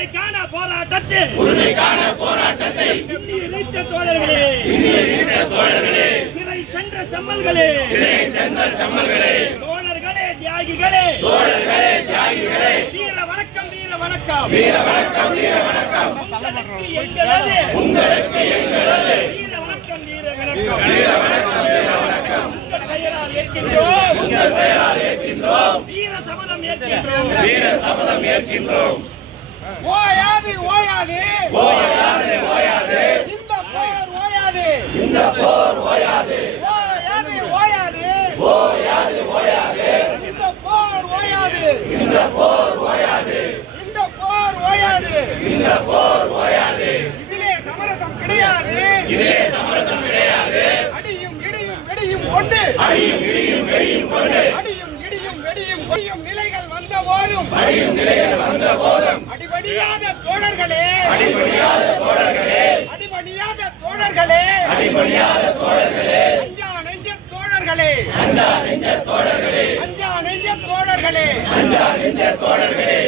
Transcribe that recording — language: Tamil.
உரிமைக்கான போராட்டத்தை இணைத்த தோழர்களே, சிறை சென்ற செம்மல்களே, தோழர்களே, தியாகிகளே, வீர வணக்கம், வீர வணக்கம், உங்களுக்கு எங்களது வீர வணக்கம், வீர வணக்கம். உங்கள் பெயரால் ஏற்கின்றோம், வீர சபதம் ஏற்கின்றோம். ஓயாது இந்த போர் ஓயாது இந்த போர் ஓயாது இதிலே சமரசம் கிடையாது அடியும் இடியும் வெடியும் கொண்டு நிலைகள் வந்த போதும் அடிபணியாத தோழர்களே அஞ்சா நெஞ்ச தோழர்களே